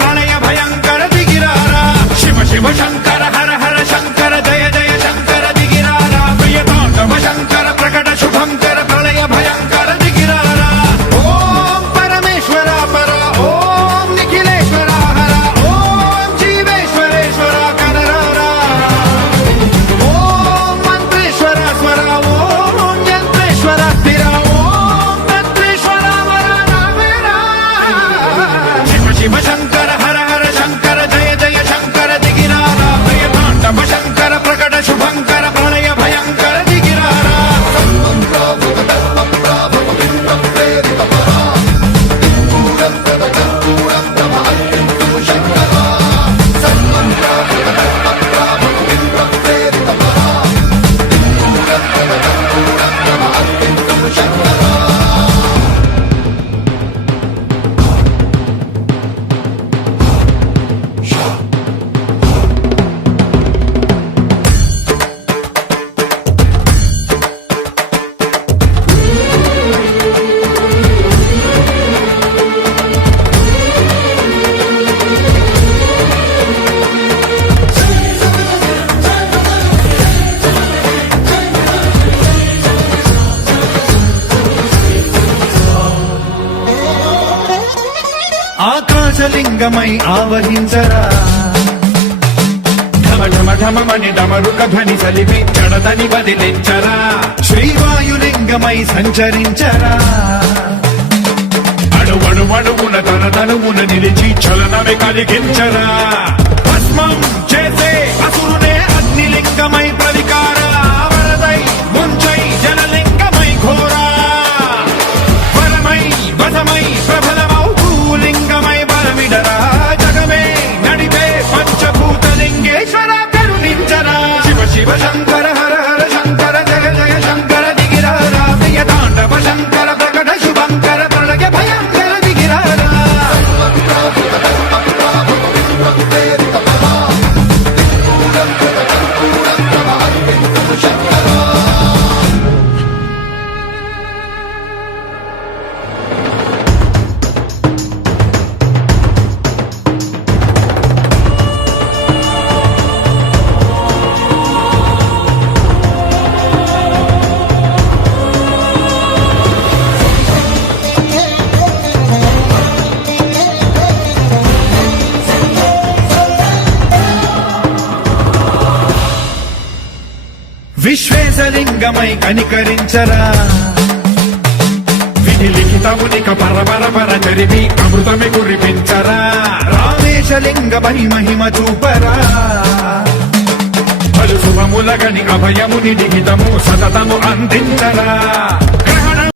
ప్రళయ భయంకర దిగిరారా శివ శివ శంకర హర హర శంకర జయ జయ శంకర దిగిరారా ప్రియతాండవ శంకర ప్రకట శుభంకర ప్రళయ భయంకర దిగిరారా ఓం పరమేశ్వర పర ఓం నిఖిలేశ్వర హర ఓం జీవేశ్వరేశ్వర కనరారా ఓం మంత్రేశ్వర స్వర ఓం యంత్రేశ్వర స్థిర ఓం తంత్రేశ్వర వర నామేరా శివ శివ శంకర హర హర శంకర జయ జయ శంకర దిగిరారా ప్రియతాండవ శంకర ప్రకట శుభంకర ప్రళయ భయంకర దిగిరారా ఆకాశలింగమై ఆవహించరా ఢమ ఢమ ఢమమని డమరుక ధ్వని సలిపి జడదని వదిలించరా శ్రీవాయులింగమై సంచరించరా అణువణువున తన తనువున నిలిచి చలనమే కలిగించరా భస్మం చేసే అసురునే అగ్నిలింగమై ప్రవికార వరదై ముంచై జలలింగమై ఘోరా వరమై వసమై ప్రబలమౌ భూలింగమై బలమిడరా జగమే నడిపే పంచభూతలింగేశ్వర కరుణించరా శివ శివ శంకర హర హర శంకర జయ జయ శంకర దిగిరారా ప్రియతాండవ శంకర ప్రకట శుభంకర ప్రళయ భయంకర దిగిరారా విశ్వేశలింగమై కనికరించరా విధి లిఖితమునిక పరపర పర చరివి అమృతమి కురిపించరా రామేశలింగమై మహిమ చూపరా పలు శుభములగని అభయముని లిఖితము సతతము అందించరా